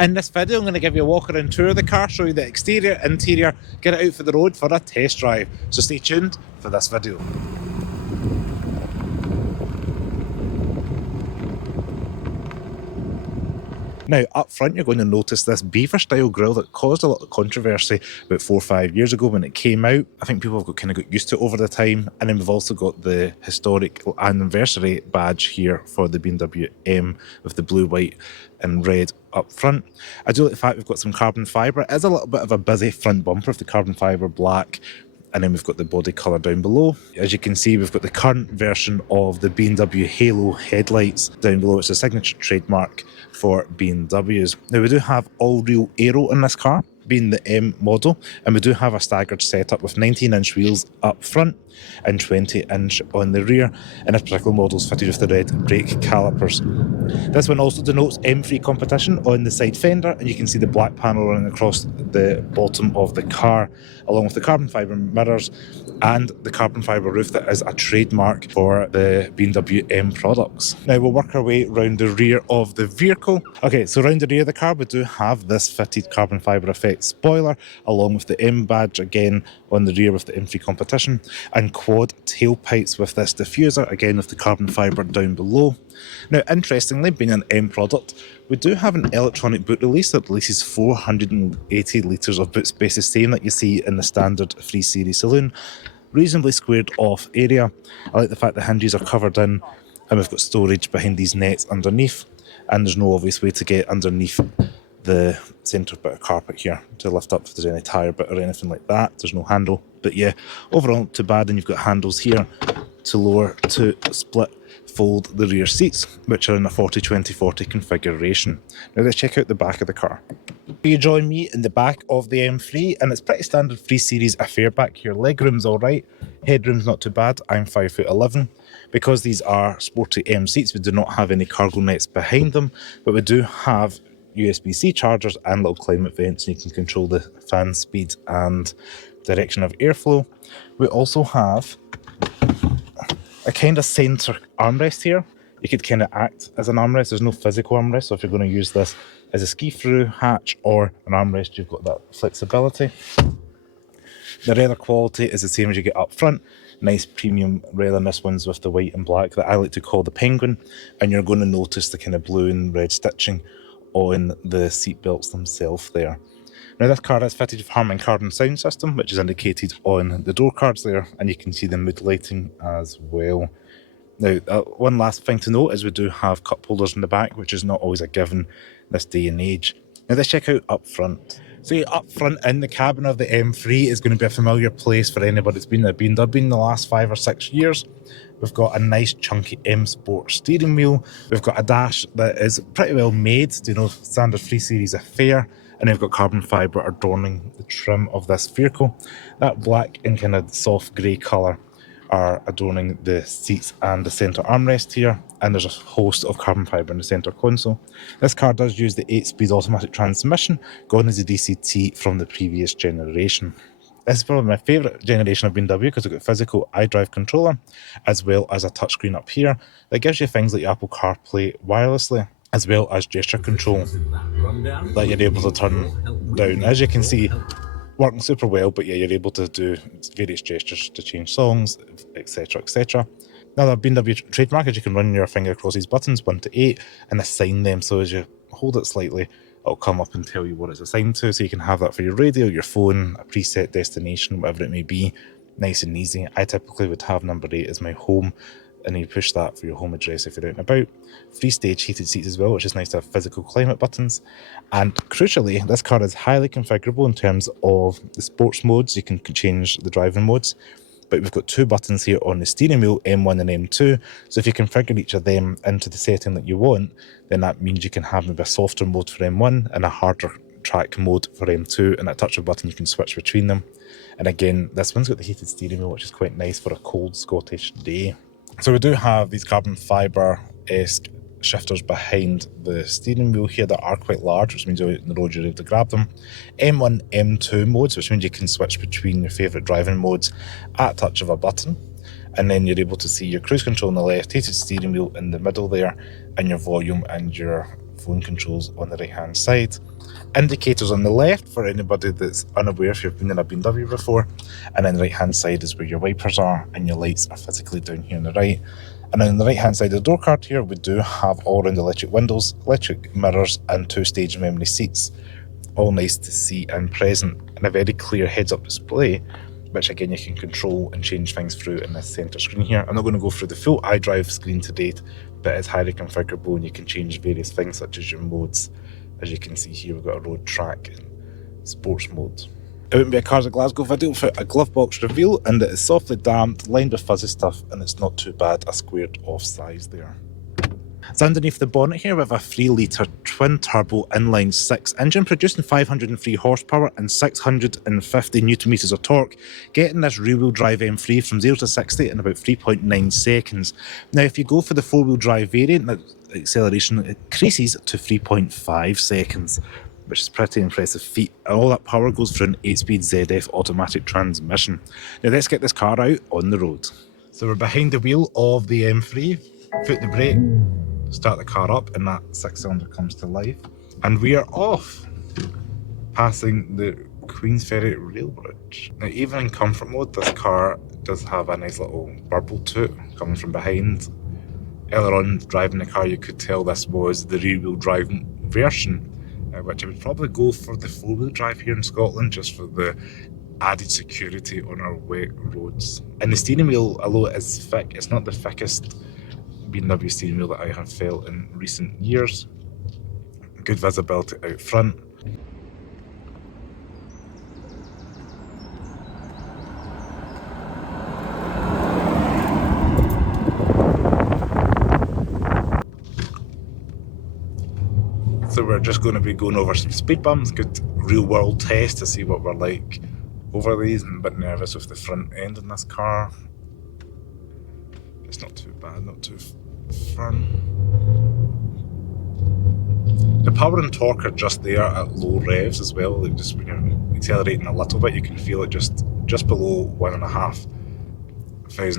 In this video, I'm going to give you a walk around tour of the car, show you the exterior, interior, get it out for the road for a test drive. So stay tuned for this video. Now, up front, you're going to notice this beaver-style grille that caused a lot of controversy about 4 or 5 years ago when it came out. I think people have kind of got used to it over the time. And then we've also got the historic anniversary badge here for the BMW M with the blue, white and red up front. I do like the fact we've got some carbon fibre. It is a little bit of a busy front bumper with the carbon fibre black. And then we've got the body colour down below. As you can see, we've got the current version of the BMW Halo headlights down below. It's a signature trademark for BMWs. Now, we do have all-real aero in this car, being the M model, and we do have a staggered setup with 19-inch wheels up front and 20-inch on the rear, and this particular model is fitted with the red brake calipers. This one also denotes M3 Competition on the side fender, and you can see the black panel running across the bottom of the car, along with the carbon fibre mirrors and the carbon fibre roof that is a trademark for the BMW M products. Now we'll work our way around the rear of the vehicle. Okay, so around the rear of the car we do have this fitted carbon fibre effect spoiler, along with the M badge again on the rear with the M3 Competition, and quad tailpipes with this diffuser, again with the carbon fibre down below. Now, interestingly, being an M product, we do have an electronic boot release that releases 480 litres of boot space, the same that you see in the standard 3 Series saloon. Reasonably squared off area. I like the fact the hinges are covered in, and we've got storage behind these nets underneath, and there's no obvious way to get underneath the centre bit of carpet here to lift up if there's any tyre bit or anything like that. There's no handle, but yeah, overall not too bad. And you've got handles here to lower to split fold the rear seats, which are in a 40-20-40 configuration. Now let's check out the back of the car. You join me in the back of the M3, and it's pretty standard 3 Series affair back here. Legroom's alright, headroom's not too bad. I'm 5'11". Because these are sporty M seats, we do not have any cargo nets behind them, but we do have USB-C chargers and little climate vents, and you can control the fan speed and direction of airflow. We also have a kind of centre armrest here. You could kind of act as an armrest. There's no physical armrest, so if you're going to use this as a ski-through hatch or an armrest, you've got that flexibility. The leather quality is the same as you get up front. Nice premium leather, and this one's with the white and black that I like to call the penguin, and you're going to notice the kind of blue and red stitching on the seat belts themselves there. Now, this car is fitted with Harman Kardon sound system, which is indicated on the door cards there, and you can see the mood lighting as well. Now, one last thing to note is we do have cup holders in the back, which is not always a given this day and age. Now, let's check out up front. So yeah, up front in the cabin of the M3 is going to be a familiar place for anybody that's been at BMW in the last 5 or 6 years. We've got a nice chunky M Sport steering wheel. We've got a dash that is pretty well made, you know, standard 3 Series affair. And we've got carbon fibre adorning the trim of this vehicle. That black and kind of soft grey colour are adorning the seats and the centre armrest here. And there's a host of carbon fibre in the centre console. This car does use the 8-speed automatic transmission, gone as a DCT from the previous generation. This is probably my favourite generation of BMW because we've got physical iDrive controller as well as a touchscreen up here that gives you things like Apple CarPlay wirelessly, as well as gesture control that you're able to turn down. As you can see, working super well, but yeah, you're able to do various gestures to change songs, etc, etc. Now, the BMW trademark is you can run your finger across these buttons 1 to 8 and assign them, so as you hold it slightly, it'll come up and tell you what it's assigned to, so you can have that for your radio, your phone, a preset destination, whatever it may be, nice and easy. I typically would have number 8 as my home, and you push that for your home address if you're out and about. 3-stage heated seats as well, which is nice to have physical climate buttons. And crucially, this car is highly configurable in terms of the sports modes. You can change the driving modes, but we've got 2 buttons here on the steering wheel, M1 and M2. So if you configure each of them into the setting that you want, then that means you can have maybe a softer mode for M1 and a harder track mode for M2, and at a touch of a button you can switch between them. And again, this one's got the heated steering wheel, which is quite nice for a cold Scottish day. So we do have these carbon fibre-esque shifters behind the steering wheel here that are quite large, which means you're out on the road you're able to grab them. M1, M2 modes, which means you can switch between your favourite driving modes at a touch of a button. And then you're able to see your cruise control on the left, heated steering wheel in the middle there, and your volume and your phone controls on the right hand side. Indicators on the left for anybody that's unaware if you've been in a BMW before, and then the right hand side is where your wipers are, and your lights are physically down here on the right. And on the right hand side of the door card here, we do have all round electric windows, electric mirrors, and 2-stage memory seats. All nice to see and present, and a very clear heads up display, which again you can control and change things through in this centre screen here. I'm not going to go through the full iDrive screen to date, but it's highly configurable and you can change various things such as your modes. As you can see here, we've got a road, track and sports mode. It wouldn't be a Cars of Glasgow video without a glove box reveal, and it is softly damped, lined with fuzzy stuff, and it's not too bad, a squared off size there. So underneath the bonnet here we have a 3-litre twin-turbo inline-6 engine producing 503 horsepower and 650 Nm of torque, getting this rear-wheel drive M3 from 0 to 60 in about 3.9 seconds. Now if you go for the 4-wheel drive variant, the acceleration increases to 3.5 seconds, which is a pretty impressive feat. And all that power goes through an 8-speed ZF automatic transmission. Now let's get this car out on the road. So we're behind the wheel of the M3, foot the brake, start the car up, and that 6-cylinder comes to life. And we are off, passing the Queensferry rail bridge. Now even in comfort mode, this car does have a nice little burble to it coming from behind. Earlier on driving the car you could tell this was the rear-wheel drive version, which I would probably go for the 4-wheel drive here in Scotland just for the added security on our wet roads. And the steering wheel, although it is thick, it's not the thickest BMW steering wheel that I have felt in recent years. Good visibility out front. So we're just going to be going over some speed bumps, good real world test to see what we're like over these. I'm a bit nervous with the front end in this car. It's not too bad, not too fun. The power and torque are just there at low revs as well. Like just when you're accelerating a little bit, you can feel it just below 1,500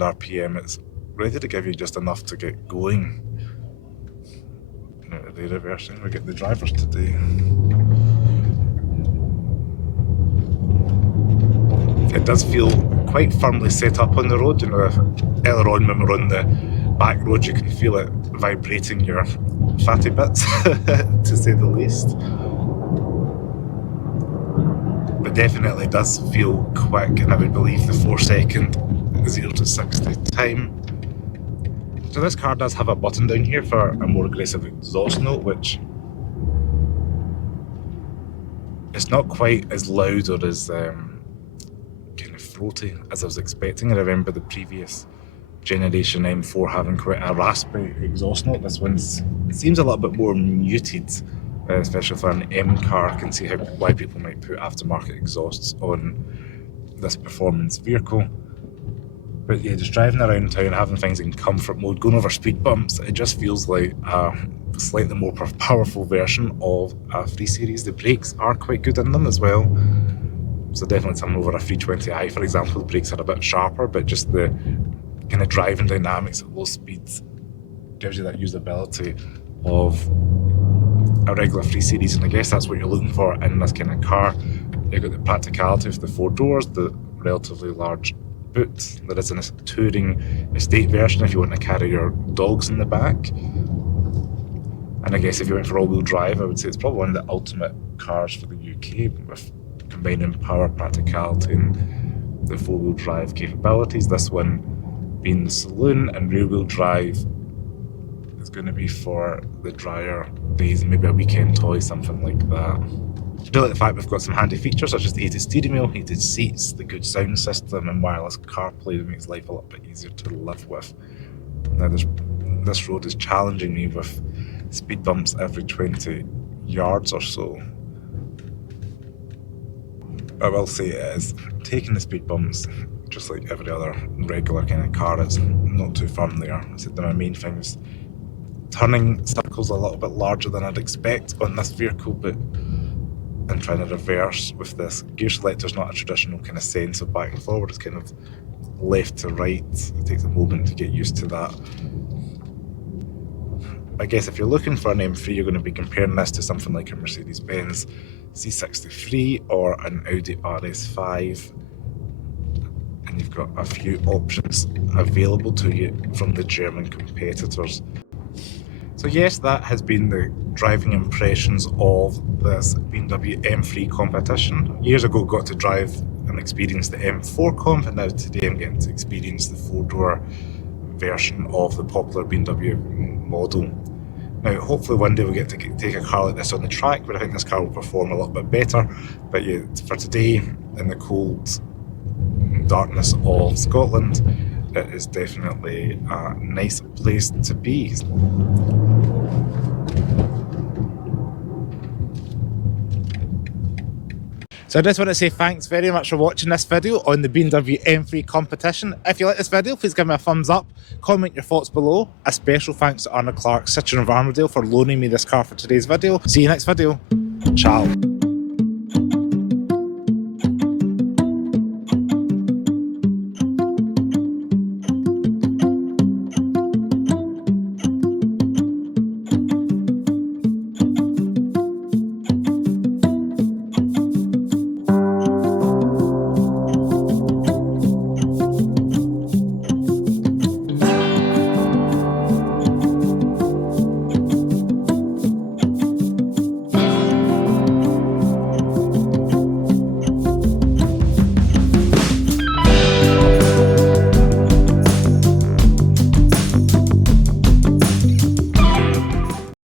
RPM. It's ready to give you just enough to get going. Now the reversing, we get the drivers today. It does feel quite firmly set up on the road. You know, earlier on when we're on the back road, you can feel it vibrating your fatty bits, to say the least. But definitely does feel quick, and I would believe the 4-second 0 to 60 time. So this car does have a button down here for a more aggressive exhaust note, which it's not quite as loud or as kind of throaty as I was expecting. I remember the previous generation M4 having quite a raspy exhaust note. This one seems a little bit more muted, especially for an M car. I can see why people might put aftermarket exhausts on this performance vehicle. But yeah, just driving around town, having things in comfort mode, going over speed bumps, it just feels like a slightly more powerful version of a 3 Series. The brakes are quite good in them as well. So definitely something over a 320i, for example, the brakes are a bit sharper, but just the kind of driving dynamics at low speeds gives you that usability of a regular 3 Series, and I guess that's what you're looking for in this kind of car. You've got the practicality of the 4 doors, the relatively large boot. There is a touring estate version if you want to carry your dogs in the back. And I guess if you went for all-wheel drive, I would say it's probably one of the ultimate cars for the UK, with combining power, practicality and the 4-wheel drive capabilities. This one being the saloon, and rear-wheel drive is going to be for the drier days, maybe a weekend toy, something like that. I do like the fact we've got some handy features such as the heated steering wheel, heated seats, the good sound system and wireless CarPlay that makes life a little bit easier to live with. Now this road is challenging me with speed bumps every 20 yards or so. I will say it is taking the speed bumps just like every other regular kind of car. It's not too firm there. I said my main thing is turning circles a little bit larger than I'd expect on this vehicle, but and trying to reverse with this gear selector's not a traditional kind of sense of back and forward. It's kind of left to right. It takes a moment to get used to that. I guess if you're looking for an M3, you're going to be comparing this to something like a Mercedes-Benz C63 or an Audi RS5. And you've got a few options available to you from the German competitors. So yes, that has been the driving impressions of this BMW M3 Competition. Years ago got to drive and experience the M4 Comp, and now today I'm getting to experience the four-door version of the popular BMW model. Now hopefully one day we'll get to take a car like this on the track, but I think this car will perform a little bit better. But yeah, for today, in the cold darkness of Scotland, it is definitely a nice place to be. So I just want to say thanks very much for watching this video on the BMW M3 Competition. If you like this video, please give me a thumbs up, comment your thoughts below. A special thanks to Arnold Clark, Citroen of Armadale, for loaning me this car for today's video. See you next video. Ciao.